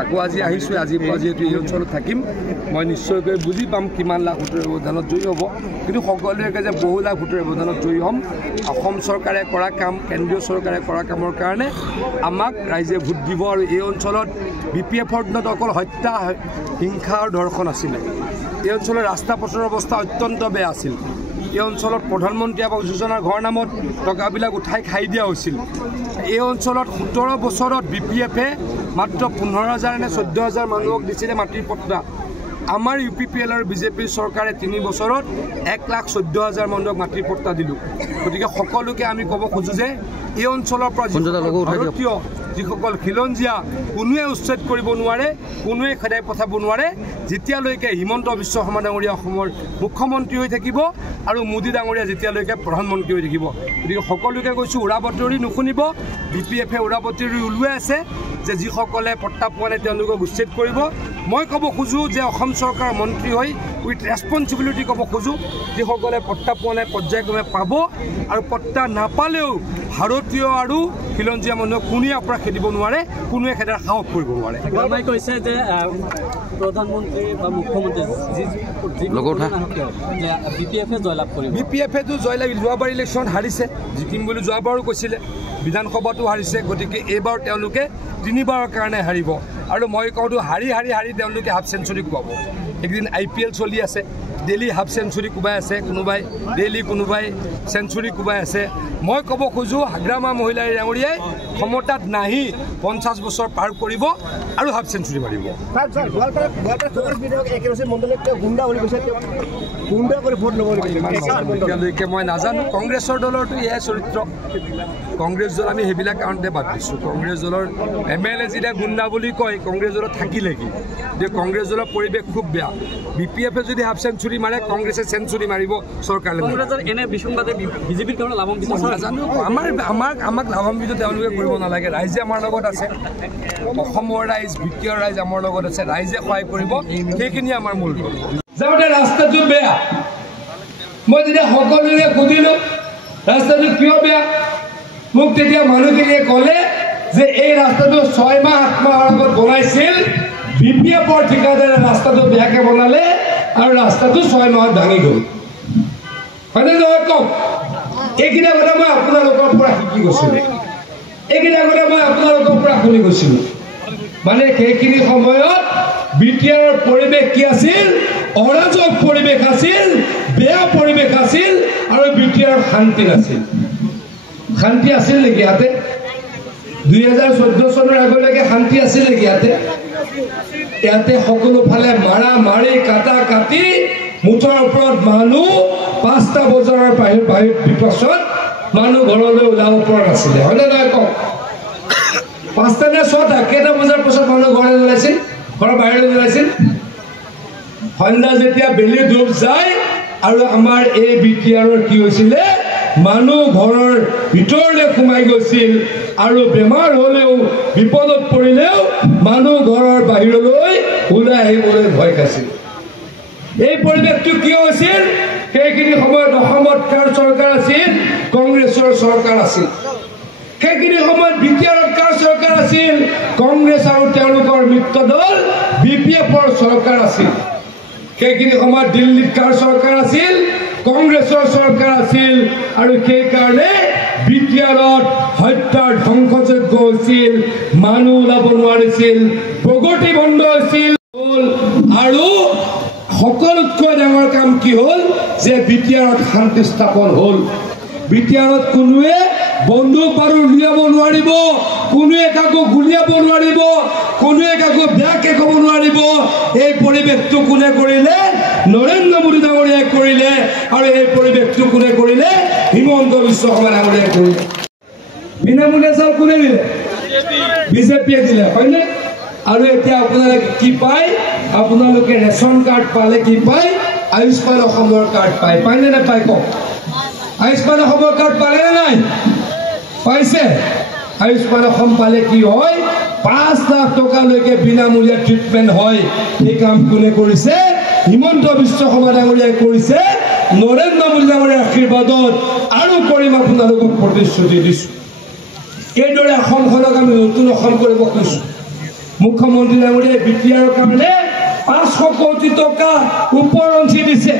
আকৌ আজি আহিছোঁ আজিৰ পৰা যিহেতু এই অঞ্চলত থাকিম মই নিশ্চয়কৈ বুজি পাম কিমান লাখ ভোটৰ ব্যৱধানত জয়ী হ'ব কিন্তু সকলোৱে যে বহু লাখ ভোটৰ ব্যৱধানত জয়ী হ'ম অসম চৰকাৰে কৰা কাম কেন্দ্ৰীয় চৰকাৰে কৰা কামৰ কাৰণে আমাক ৰাইজে ভোট দিব আৰু এই অঞ্চলত BPFৰ দিনত অকল হত্যা হিংসা আৰু ধৰ্ষণ আছিলে এই অঞ্চলৰ ৰাস্তা পথৰ অৱস্থা অত্যন্ত বেয়া আছিল এই অঞ্চলত প্ৰধানমন্ত্ৰী আৱাস যোজনাৰ ঘৰ নামত টকাবিলাক উঠাই খাই দিয়া হৈছিল এই অঞ্চলত 17 বছৰত BPFে মাত্ৰ 15,000 নে 14,000 মানুহক দিছিলে মাটিৰ পট্টা আমাৰ UPPL আৰু বিজেপিৰ চৰকাৰে 3 বছৰত 1,14,000 মানুহক মাটিৰ পট্টা দিলোঁ গতিকে সকলোকে আমি ক'ব খোজো যে এই অঞ্চলৰ পৰা ভাৰতীয় যিসকল খিলঞ্জীয়া কোনোৱে উচ্ছেদ কৰিব নোৱাৰে কোনোৱে খেদাই পঠাব নোৱাৰে যেতিয়ালৈকে হিমন্ত বিশ্ব শৰ্মা ডাঙৰীয়া অসমৰ মুখ্যমন্ত্ৰী হৈ থাকিব আৰু মোদী ডাঙৰীয়া যেতিয়ালৈকে প্ৰধানমন্ত্ৰী হৈ থাকিব গতিকে সকলোকে কৈছোঁ উৰা বাতৰি নুশুনিব BPFে উৰা বাতৰি ওলোৱাই আছে যে যিসকলে পট্টা পোৱা নাই তেওঁলোকক উচ্ছেদ কৰিব মই ক'ব খোজোঁ যে অসম চৰকাৰৰ মন্ত্ৰী হৈ উইথ ৰেছপনচিবিলিটি ক'ব খোজোঁ যিসকলে পট্টা পোৱা নাই পৰ্যায়ক্ৰমে পাব আৰু পট্টা নাপালেও ভাৰতীয় আৰু খিলঞ্জীয়া মানুহক কোনেও পৰা খেদিব নোৱাৰে কোনোৱে খেদাৰ সাহস কৰিব নোৱাৰে কৈছে যে প্ৰধানমন্ত্ৰী বা মুখ্যমন্ত্ৰী BPFে জয়লাভ কৰিব BPFেতো জয়লাভ যোৱাবাৰ ইলেকশ্যন হাৰিছে জিকিম বুলি যোৱাবাৰো কৈছিলে বিধানসভাতো হাৰিছে গতিকে এইবাৰ তেওঁলোকে 3বাৰৰ কাৰণে হাৰিব আৰু মই কওঁতো হাৰি তেওঁলোকে হাফ চেঞ্চুৰী কোবাব একদিন IPL চলি আছে ডেইলি হাফ চেঞ্চুৰী কোবাই আছে কোনোবাই ডেইলি কোনোবাই চেঞ্চুৰী কোবাই আছে মই ক'ব খোজোঁ হাগ্ৰামা মহিলা ডাঙৰীয়াই ক্ষমতাত নাহি 50 বছৰ পাৰ কৰিব আৰু হাফ চেঞ্চুৰী মাৰিব এতিয়ালৈকে মই নাজানো কংগ্ৰেছৰ দলৰতো এয়াই চৰিত্ৰ কংগ্ৰেছ দল আমি সেইবিলাক কাৰণতে বাদ দিছোঁ কংগ্ৰেছ দলৰ MLA যেতিয়া গুণ্ডা বুলি কয় কংগ্ৰেছ দলত থাকিলে কি যে কংগ্ৰেছ দলৰ পৰিৱেশ খুব বেয়া BPFে যদি হাফ চেঞ্চুৰী মাৰে কংগ্ৰেছে চেঞ্চুৰী মাৰিব চৰকাৰে নাজানো আমাক লাভান্বিত তেওঁলোকে কৰিব নালাগে ৰাইজে আমাৰ লগত আছে অসমৰ ৰাইজ বিত্তীয় ৰাইজ আমাৰ লগত আছে ৰাইজে সহায় কৰিব সেইখিনি আমাৰ মূল যাওঁতে ৰাস্তাটো বেয়া মই যেতিয়া সকলোৰে সুধিলোঁ ৰাস্তাটো কিয় বেয়া মোক তেতিয়া মানুহখিনিয়ে ক'লে যে এই ৰাস্তাটো 6 মাহ 8 মাহৰ আগত বনাইছিল BPFৰ ঠিকাদাৰে ৰাস্তাটো বেয়াকৈ বনালে আৰু ৰাস্তাটো 6 মাহত ভাঙি গ'ল হয়নে নহয় কওক এইকেইটা কথা মই আপোনালোকৰ পৰা শিকি গৈছিলোঁ এইকেইটা কথা মই আপোনালোকৰ পৰা শুনি গৈছিলোঁ মানে সেইখিনি সময়ত BTRৰ পৰিৱেশ কি আছিল অৰাজক পৰিৱেশ আছিল বেয়া পৰিৱেশ আছিল আৰু BTRৰ শান্তি নাছিল শান্তি আছিল নেকি ইয়াতে 2014 চনৰ আগলৈকে শান্তি আছিল নেকি ইয়াতে সকলো ফালে মাৰা মাৰি কাটা কাটি মুঠৰ ওপৰত মানুহ 5টা বজাৰৰ পিছত মানুহ ঘৰলৈ ওলাব পৰা নাছিলে হয়নে নহয় কওক 5টা নে 6টা কেইটা বজাৰ পিছত মানুহ ঘৰলৈ ওলাইছিল ঘৰৰ বাহিৰলৈ ওলাইছিল সন্ধ্যা যেতিয়া বেলি ডুব যায় আৰু আমাৰ এই BTRৰ কি হৈছিলে মানুহ ঘৰৰ ভিতৰলৈ সোমাই গৈছিল আৰু বেমাৰ হ'লেও বিপদত পৰিলেও মানুহ ঘৰৰ বাহিৰলৈ ওলাই আহিবলৈ ভয় খাইছিল এই পৰিৱেশটো কিয় হৈছিল সেইখিনি সময়ত অসমত কাৰ চৰকাৰ আছিল কংগ্ৰেছৰ চৰকাৰ আছিল সেইখিনি সময়ত BTRত কাৰ চৰকাৰ আছিল কংগ্ৰেছ আৰু তেওঁলোকৰ মিত্ৰ দল BPFৰ চৰকাৰ আছিল সেইখিনি সময়ত দিল্লীত কাৰ চৰকাৰ আছিল কংগ্ৰেছৰ চৰকাৰ আছিল আৰু সেইকাৰণে BTRত হত্যাৰ ধ্বংসযজ্ঞ হৈছিল মানুহ ওলাব নোৱাৰিছিল প্ৰগতি বন্ধ হৈছিল আৰু সকলোতকৈ ডাঙৰ কাম কি হ'ল যে BTRত শান্তি স্থাপন হ'ল BTRত কোনোৱে বন্দুক বাৰু উলিয়াব নোৱাৰিব কোনোৱে কাকো গুলিয়াব নোৱাৰিব কোনোৱে কাকো বেয়াকৈ ক'ব নোৱাৰিব এই পৰিৱেশটো কোনে কৰিলে নৰেন্দ্ৰ মোদী ডাঙৰীয়াই কৰিলে আৰু এই পৰিৱেশটো কোনে কৰিলে হিমন্ত বিশ্ব শৰ্মা ডাঙৰীয়াই কৰিলে বিনামূলীয়া চাউল কোনে দিলে বিজেপিয়ে দিলে হয়নে আৰু এতিয়া আপোনালোকে কি পায় আপোনালোকে ৰেচন কাৰ্ড পালে কি পায় আয়ুষ্মান অসমৰ কাৰ্ড পায় পায়নে নাপায় কওক আয়ুষ্মান অসমৰ কাৰ্ড পালে নে নাই পাইছে আয়ুষ্মান অসম পালে কি হয় 5 লাখ টকালৈকে বিনামূলীয়া ট্ৰিটমেণ্ট হয় এই কাম কোনে কৰিছে হিমন্ত বিশ্ব শৰ্মা ডাঙৰীয়াই কৰিছে নৰেন্দ্ৰ মোদী ডাঙৰীয়াৰ আশীৰ্বাদত আৰু কৰিম আপোনালোকক প্ৰতিশ্ৰুতি দিছোঁ এইদৰে অসমখনক আমি নতুন অসম কৰিব খুজিছোঁ মুখ্যমন্ত্ৰী ডাঙৰীয়াই বিটিআৰৰ কাৰণে 500 কোটি টকা উপৰঞ্চি দিছে।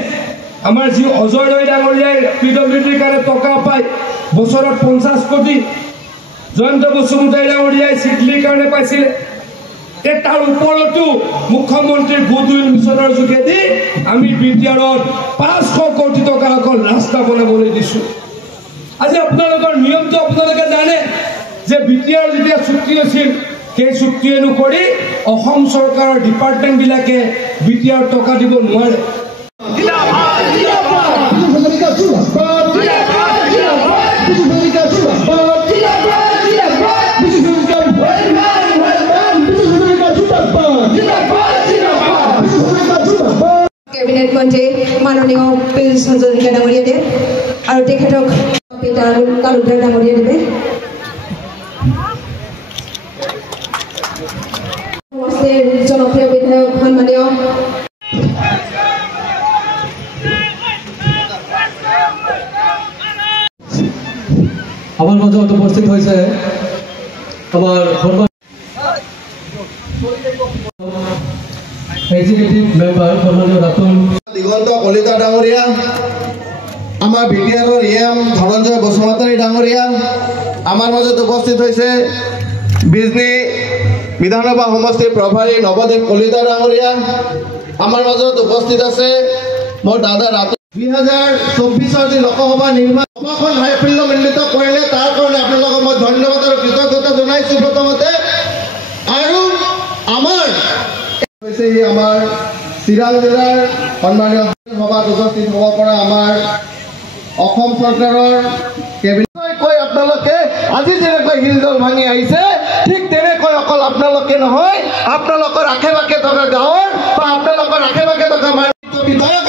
আমাৰ যি অজয় ৰয় ডাঙৰীয়াই পিডব্লিউডিৰ কাৰণে টকা পায় বছৰত 50 কোটি, জয়ন্ত বসুমতাৰী ডাঙৰীয়াই চিডলিৰ কাৰণে পাইছিলে। তাৰ ওপৰতো মুখ্যমন্ত্ৰীৰ গুডউইল মিছনৰ যোগেদি আমি বিটিআৰত 500 কোটি টকা অকল ৰাস্তা বনাবলৈ দিছোঁ। আজি আপোনালোকৰ নিয়মটো আপোনালোকে জানে যে বিটিআৰ যেতিয়া চুক্তি আছিল সেই চুক্তি অনুসৰি অসম চৰকাৰৰ ডিপাৰ্টমেণ্টবিলাকে বিটিআৰ টকা দিব নোৱাৰে। কেবিনেট মন্ত্ৰী মাননীয় পীয়ুষ হাজৰিকা ডাঙৰীয়া দেৱ আৰু তেখেতক পিতাৰ তালুকদাৰ ডাঙৰীয়া দেৱে সমষ্টিৰ জনপ্ৰিয় বিধায়ক সন্মানীয় আমাৰ মাজত উপস্থিত হয়েছে আমাৰ এক্সিকিউটিভ মেম্বাৰ সন্মানীয় ৰাতুল দিগন্ত কলিতা ডাঙৰীয়া, আমাৰ বিটিআৰৰ এম ধনঞ্জয় বসুমতাৰী ডাঙৰীয়া, আমাৰ মাজত উপস্থিত হৈছে বিজনী বিধানসভা সমষ্টিৰ প্ৰভাৰী নৱদেৱ কলিতা ডাঙৰীয়া, আমাৰ মাজত উপস্থিত আছে মোৰ দাদা ৰাতুল। 2024 যি লোকসভা নিৰ্বাচন সভাখন সাফল্যমণ্ডিত কৰিলে তাৰ কাৰণে আপোনালোকক মই ধন্যবাদ আৰু কৃতজ্ঞতা জনাইছোঁ প্ৰথমতে। আৰু আমাৰ আমাৰ চিৰাং জিলাৰ সন্মানীয় সভাত উপস্থিত হ'ব পৰা আমাৰ অসম চৰকাৰৰ কেবিনেট কৈ আপোনালোকে আজি যেনেকৈ শিলডল ভাঙি আহিছে ঠিক তেনেকৈ অকল আপোনালোকে নহয়, আপোনালোকৰ আশে পাশে থকা গাঁৱৰ বা আপোনালোকৰ আশে পাশে থকা বিধায়ক